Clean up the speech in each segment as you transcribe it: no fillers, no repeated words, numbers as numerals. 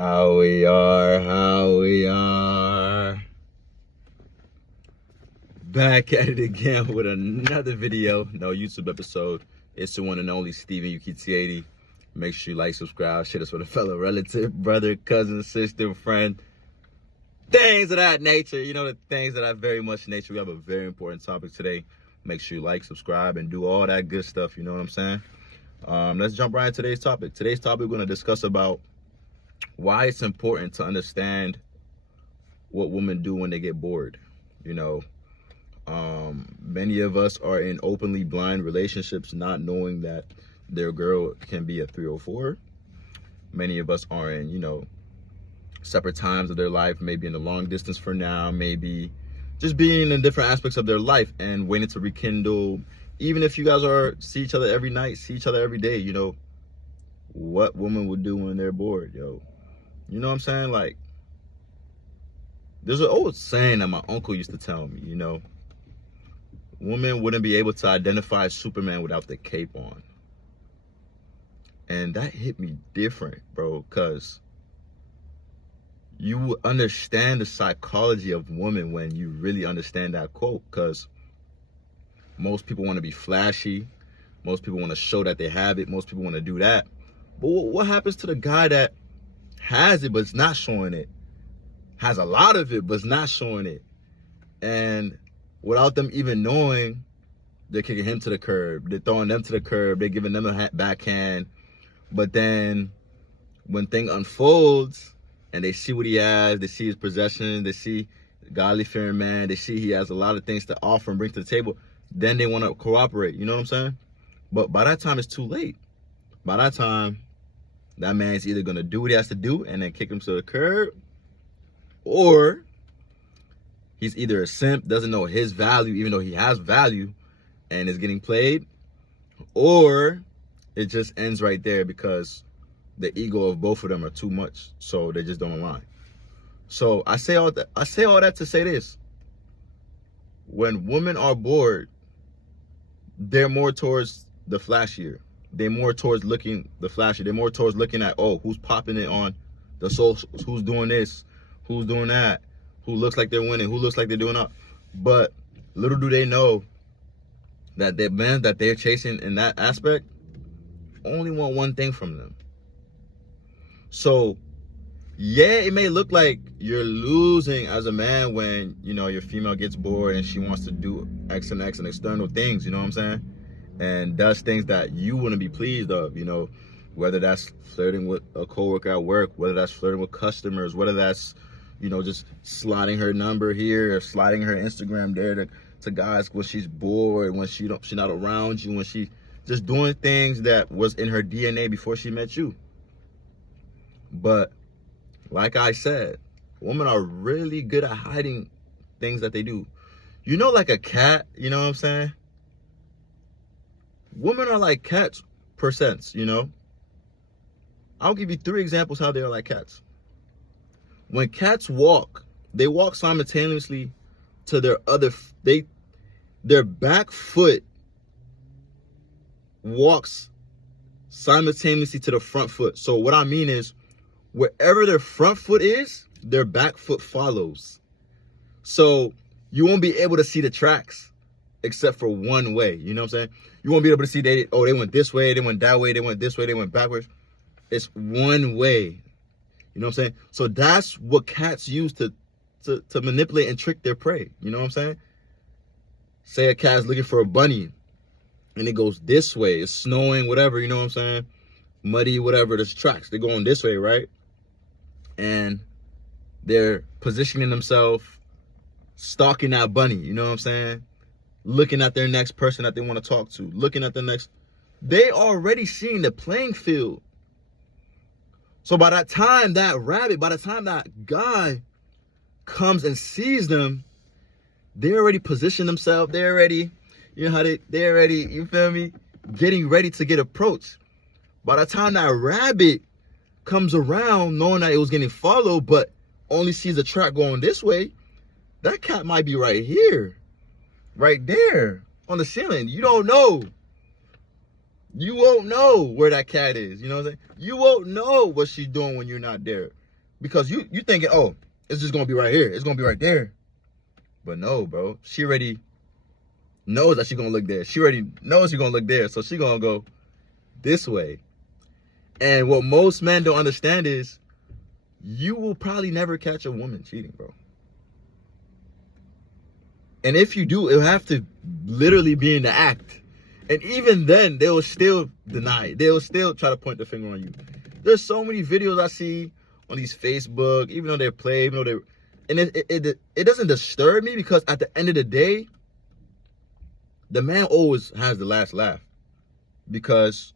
How we are. Back at it again with another video, no YouTube episode. It's the one and only Steven UKT80. Make sure you like, subscribe, share this with a fellow relative, brother, cousin, sister, friend. Things of that nature, the things that I very much nature. We have a very important topic today. Make sure you like, subscribe, and do all that good stuff, you know what I'm saying? Let's jump right into today's topic. Today's topic, we're going to discuss about why it's important to understand what women do when they get bored. Many of us are in openly blind relationships, not knowing that their girl can be a 304. Many of us are in, separate times of their life, maybe in the long distance for now, maybe just being in different aspects of their life and waiting to rekindle. Even if you guys see each other every night, see each other every day, what women would do when they're bored, You know what I'm saying? Like, there's an old saying that my uncle used to tell me, women wouldn't be able to identify Superman without the cape on. And that hit me different, bro, because you understand the psychology of women when you really understand that quote, because most people want to be flashy. Most people want to show that they have it. Most people want to do that. But what happens to the guy that has it but it's not showing it? Has a lot of it but it's not showing it. And without them even knowing, they're kicking him to the curb. They're throwing them to the curb. They're giving them a backhand. But then when thing unfolds and they see what he has, they see his possessions, they see godly fearing man, they see he has a lot of things to offer and bring to the table, then they want to cooperate. You know what I'm saying? But by that time, it's too late. By that time, that man's either going to do what he has to do and then kick him to the curb, or he's either a simp, doesn't know his value, even though he has value, and is getting played, or it just ends right there because the ego of both of them are too much, so they just don't align. So I say all that to say this: when women are bored, they're more towards the flashier. They're more towards looking the flashy. They're more towards looking at, who's popping it on the socials, who's doing this, who's doing that, who looks like they're winning, who looks like they're doing up. But little do they know that the men that they're chasing in that aspect only want one thing from them. So yeah, it may look like you're losing as a man when, your female gets bored and she wants to do X and X and external things, you know what I'm saying? And does things that you wouldn't be pleased of, whether that's flirting with a coworker at work, whether that's flirting with customers, whether that's, just sliding her number here or sliding her Instagram there to guys when she's bored, when she's not around you, when she just doing things that was in her DNA before she met you. But like I said, women are really good at hiding things that they do. Like a cat, you know what I'm saying? Women are like cats per sense, I'll give you 3 examples how they are like cats. When cats walk, they walk simultaneously to their back foot walks simultaneously to the front foot. So what I mean is, wherever their front foot is, their back foot follows. So you won't be able to see the tracks except for one way. You know what I'm saying? You won't be able to see they went this way, they went that way, they went this way, they went backwards. It's one way. You know what I'm saying? So that's what cats use to manipulate and trick their prey. You know what I'm saying? Say a cat's looking for a bunny and it goes this way. It's snowing, whatever, you know what I'm saying? Muddy, whatever, there's tracks. They're going this way, right? And they're positioning themselves, stalking that bunny, you know what I'm saying? Looking at their next person that they want to talk to, looking at the next. They already seeing the playing field. So by the time that guy comes and sees them, they already position themselves. They're already, they're already, you feel me? Getting ready to get approached. By the time that rabbit comes around, knowing that it was getting followed, but only sees the track going this way, that cat might be right here, right there on the ceiling. You don't know. You won't know where that cat is. You know what I'm saying? You won't know what she's doing when you're not there. Because you thinking, oh, it's just gonna be right here. It's gonna be right there. But no, bro. She already knows that she's gonna look there. She already knows you're gonna look there. So she gonna go this way. And what most men don't understand is you will probably never catch a woman cheating, bro. And if you do, it'll have to literally be in the act. And even then, they will still deny it. They will still try to point the finger on you. There's so many videos I see on these Facebook, even though they play, even though they, and it doesn't disturb me because at the end of the day, the man always has the last laugh. Because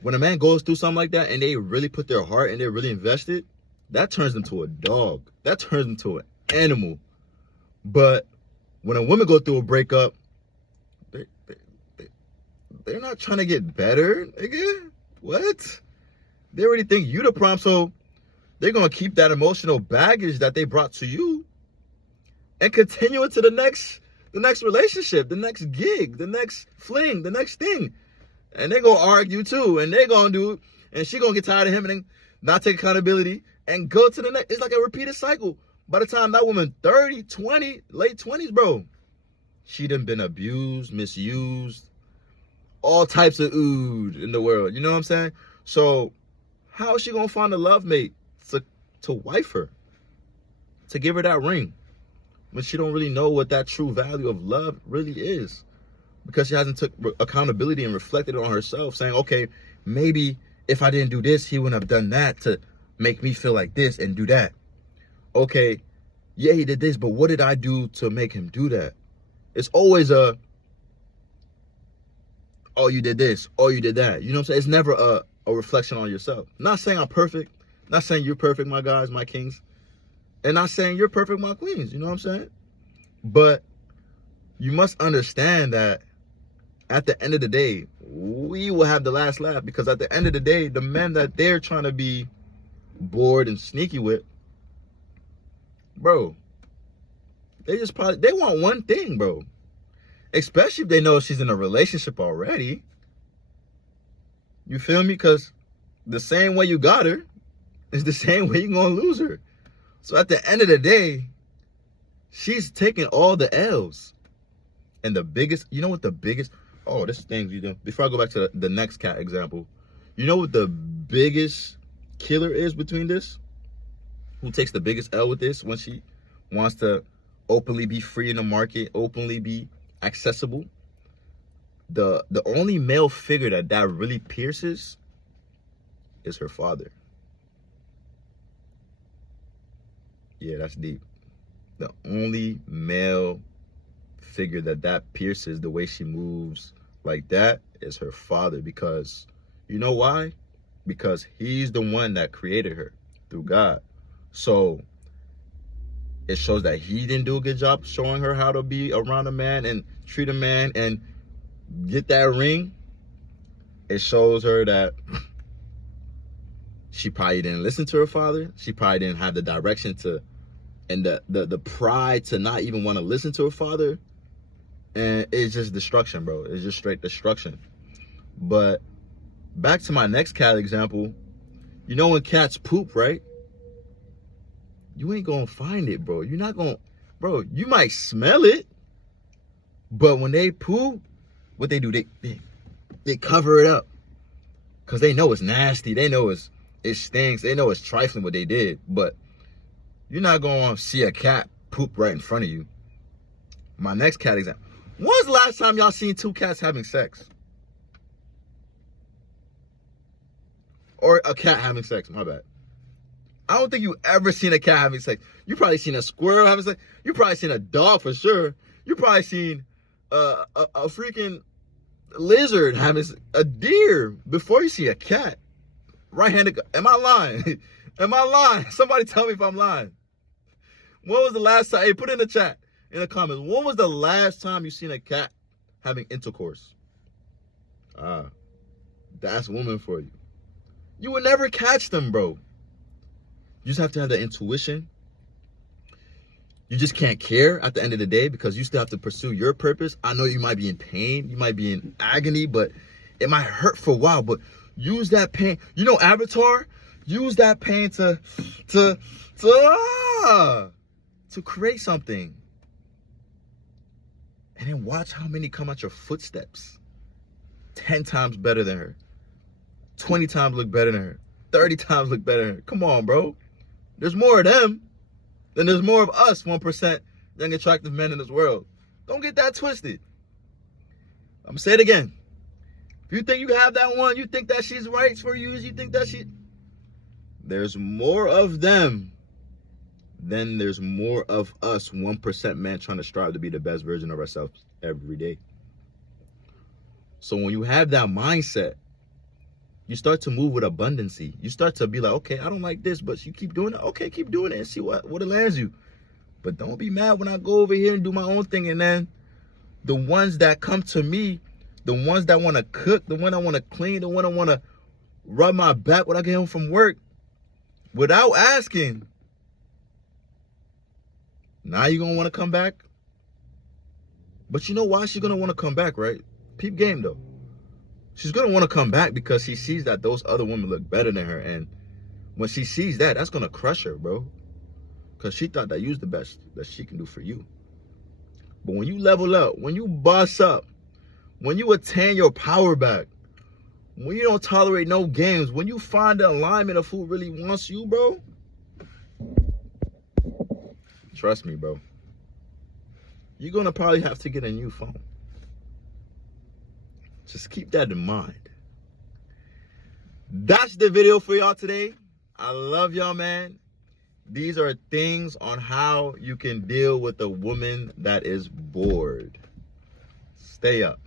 when a man goes through something like that and they really put their heart and they're really invested, that turns them to a dog. That turns them to an animal. But when a woman goes through a breakup, they're not trying to get better, nigga. What? They already think you the problem, so they're going to keep that emotional baggage that they brought to you and continue it to the next relationship, the next gig, the next fling, the next thing. And they're going to argue too, and they're going to do it, and she going to get tired of him and then not take accountability and go to the next. It's like a repeated cycle. By the time that woman 30, 20, late 20s, bro, she done been abused, misused, all types of ood in the world. You know what I'm saying? So how is she going to find a love mate to wife her, to give her that ring, when she don't really know what that true value of love really is? Because she hasn't took accountability and reflected on herself, saying, okay, maybe if I didn't do this, he wouldn't have done that to make me feel like this and do that. Okay, yeah, he did this, but what did I do to make him do that? It's always oh, you did this, oh, you did that. You know what I'm saying? It's never a reflection on yourself. Not saying I'm perfect. Not saying you're perfect, my guys, my kings. And not saying you're perfect, my queens. You know what I'm saying? But you must understand that at the end of the day, we will have the last laugh. Because at the end of the day, the men that they're trying to be bored and sneaky with, bro, they want one thing, bro. Especially if they know she's in a relationship already. You feel me? Because the same way you got her is the same way you're going to lose her. So at the end of the day, she's taking all the L's. And the biggest, you know what the biggest, oh, this thing, you know, before I go back to the next cat example, you know what the biggest killer is between this? Who takes the biggest L with this when she wants to openly be free in the market, openly be accessible? The only male figure that really pierces is her father. Yeah, that's deep. The only male figure that pierces the way she moves like that is her father. Because you know why? Because he's the one that created her through God. So it shows that he didn't do a good job showing her how to be around a man and treat a man and get that ring. It shows her that she probably didn't listen to her father. She probably didn't have the direction to, and the pride to not even want to listen to her father. And it's just destruction, bro. It's just straight destruction. But back to my next cat example. You know when cats poop, right? You ain't gonna find it, bro. You're not gonna, bro, you might smell it, but when they poop, what they do, they cover it up. Because they know it's nasty. They know it stinks. They know it's trifling what they did. But you're not gonna see a cat poop right in front of you. My next cat example. When's the last time y'all seen two cats having sex? Or a cat having sex, my bad. I don't think you ever seen a cat having sex. You probably seen a squirrel having sex. You probably seen a dog for sure. You probably seen a freaking lizard having a deer before you see a cat. Right-handed. Am I lying? Am I lying? Somebody tell me if I'm lying. When was the last time? Hey, put it in the chat, in the comments. When was the last time you seen a cat having intercourse? That's woman for you. You will never catch them, bro. You just have to have the intuition. You just can't care at the end of the day because you still have to pursue your purpose. I know you might be in pain. You might be in agony, but it might hurt for a while. But use that pain. You know Avatar? Use that pain to create something. And then watch how many come out your footsteps. 10 times better than her. 20 times look better than her. 30 times look better than her. Come on, bro. There's more of them than there's more of us, 1% young attractive men in this world. Don't get that twisted. I'm going to say it again. If you think you have that one, you think that she's right for you, you think that there's more of them than there's more of us, 1% men trying to strive to be the best version of ourselves every day. So when you have that mindset, you start to move with abundancy. You start to be like, okay, I don't like this, but you keep doing it. Okay, keep doing it and see what it lands you. But don't be mad when I go over here and do my own thing. And then the ones that come to me, the ones that want to cook, the one I want to clean, the one I want to rub my back when I get home from work, without asking, now you're going to want to come back? But you know why she's going to want to come back, right? Peep game, though. She's going to want to come back because she sees that those other women look better than her. And when she sees that, that's going to crush her, bro. Because she thought that you was the best that she can do for you. But when you level up, when you boss up, when you attain your power back, when you don't tolerate no games, when you find the alignment of who really wants you, bro, trust me, bro, you're going to probably have to get a new phone. Just keep that in mind. That's the video for y'all today. I love y'all, man. These are things on how you can deal with a woman that is bored. Stay up.